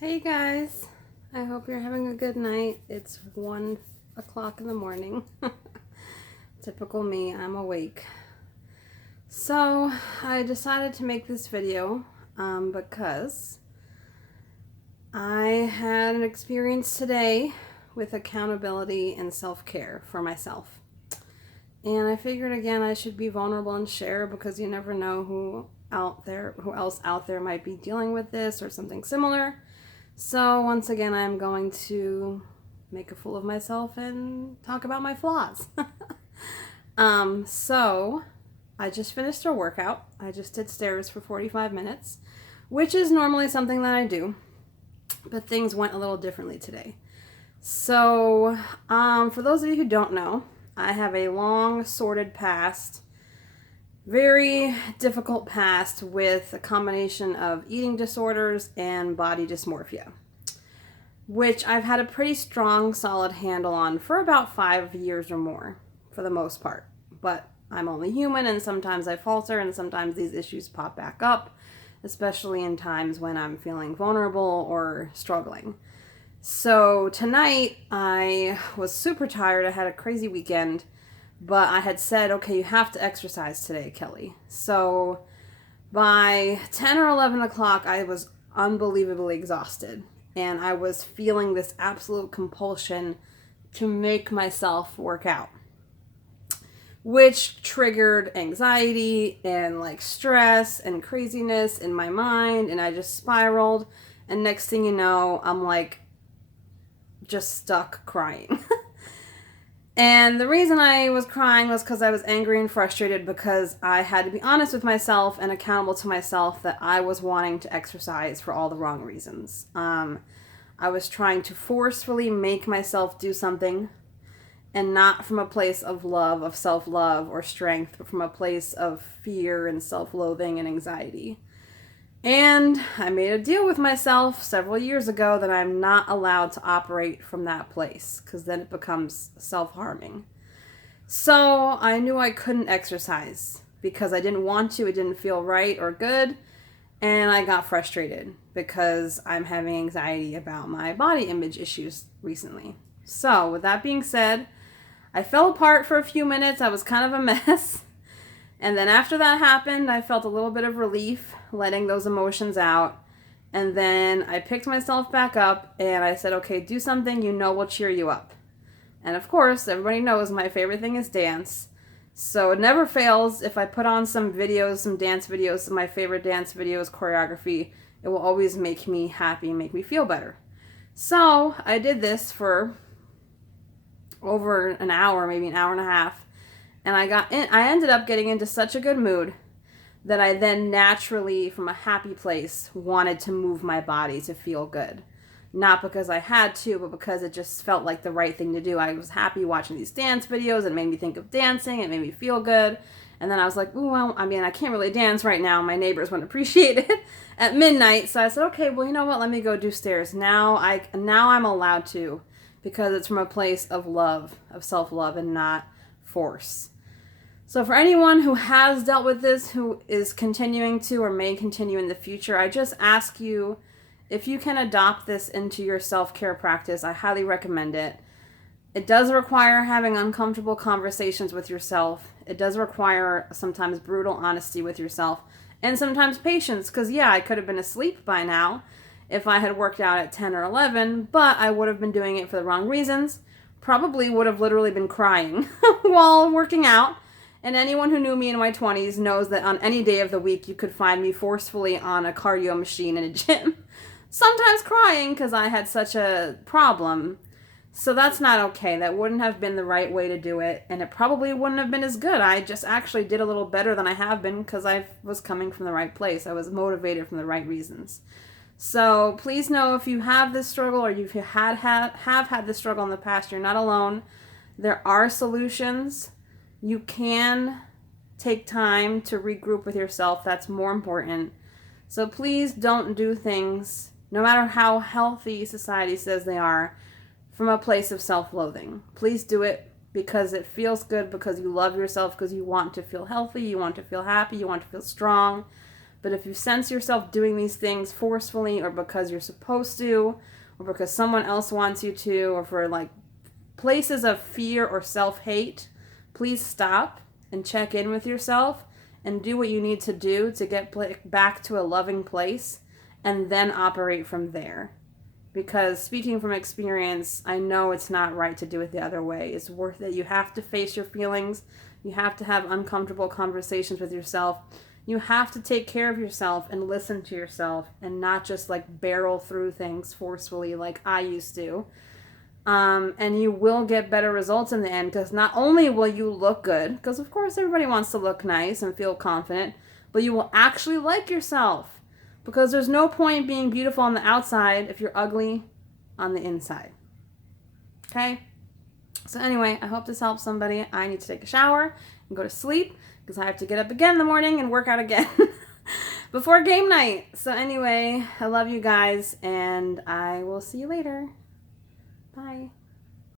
Hey guys, I hope you're having a good night. It's 1 o'clock in the morning. Typical me, I'm awake. So I decided to make this video because I had an experience today with accountability and self-care for myself. And I figured again I should be vulnerable and share because you never know who else out there might be dealing with this or something similar. So once again, I'm going to make a fool of myself and talk about my flaws. So I just finished a workout. I just did stairs for 45 minutes, which is normally something that I do, but things went a little differently today. So for those of you who don't know, I have a long, sordid past, very difficult past with a combination of eating disorders and body dysmorphia, which I've had a pretty strong, solid handle on for about 5 years or more, for the most part. But I'm only human, and sometimes I falter, and sometimes these issues pop back up, especially in times when I'm feeling vulnerable or struggling. So tonight, I was super tired. I had a crazy weekend, but I had said, okay, you have to exercise today, Kelly. So by 10 or 11 o'clock, I was unbelievably exhausted. And I was feeling this absolute compulsion to make myself work out, which triggered anxiety and like stress and craziness in my mind. And I just spiraled. And next thing you know, I'm like just stuck crying. And the reason I was crying was because I was angry and frustrated because I had to be honest with myself and accountable to myself that I was wanting to exercise for all the wrong reasons. I was trying to forcefully make myself do something, and not from a place of love, of self-love or strength, but from a place of fear and self-loathing and anxiety. And I made a deal with myself several years ago that I'm not allowed to operate from that place, because then it becomes self-harming. So I knew I couldn't exercise because I didn't want to, it didn't feel right or good, and I got frustrated because I'm having anxiety about my body image issues recently. So with that being said, I fell apart for a few minutes. I was kind of a mess. And then after that happened, I felt a little bit of relief, letting those emotions out. And then I picked myself back up and I said, okay, do something you know will cheer you up. And of course, everybody knows my favorite thing is dance. So it never fails. If I put on some videos, some dance videos, some of my favorite dance videos, choreography, it will always make me happy and make me feel better. So I did this for over an hour, maybe an hour and a half. And I ended up getting into such a good mood that I then naturally, from a happy place, wanted to move my body to feel good. Not because I had to, but because it just felt like the right thing to do. I was happy watching these dance videos. It made me think of dancing. It made me feel good. And then I was like, ooh, well, I mean, I can't really dance right now. My neighbors wouldn't appreciate it at midnight. So I said, okay, well, you know what? Let me go do stairs. Now I'm allowed to, because it's from a place of love, of self-love, and not force. So for anyone who has dealt with this, who is continuing to or may continue in the future, I just ask you, if you can adopt this into your self-care practice, I highly recommend it. It does require having uncomfortable conversations with yourself. It does require sometimes brutal honesty with yourself, and sometimes patience, because yeah, I could have been asleep by now if I had worked out at 10 or 11, but I would have been doing it for the wrong reasons. Probably would have literally been crying while working out. And anyone who knew me in my 20s knows that on any day of the week, you could find me forcefully on a cardio machine in a gym. Sometimes crying because I had such a problem. So that's not okay. That wouldn't have been the right way to do it. And it probably wouldn't have been as good. I just actually did a little better than I have been because I was coming from the right place. I was motivated from the right reasons. So please know, if you have this struggle, or if you have had this struggle in the past, you're not alone. There are solutions. You can take time to regroup with yourself. That's more important. So please don't do things, no matter how healthy society says they are, from a place of self-loathing. Please do it because it feels good, because you love yourself, because you want to feel healthy, you want to feel happy, you want to feel strong. But if you sense yourself doing these things forcefully or because you're supposed to or because someone else wants you to or for like places of fear or self-hate, please stop and check in with yourself and do what you need to do to get back to a loving place and then operate from there. Because speaking from experience, I know it's not right to do it the other way. It's worth it. You have to face your feelings. You have to have uncomfortable conversations with yourself. You have to take care of yourself and listen to yourself and not just like barrel through things forcefully like I used to. And you will get better results in the end because not only will you look good, because of course everybody wants to look nice and feel confident, but you will actually like yourself because there's no point being beautiful on the outside if you're ugly on the inside. Okay? So anyway, I hope this helps somebody. I need to take a shower and go to sleep because I have to get up again in the morning and work out again before game night. So anyway, I love you guys and I will see you later. Bye.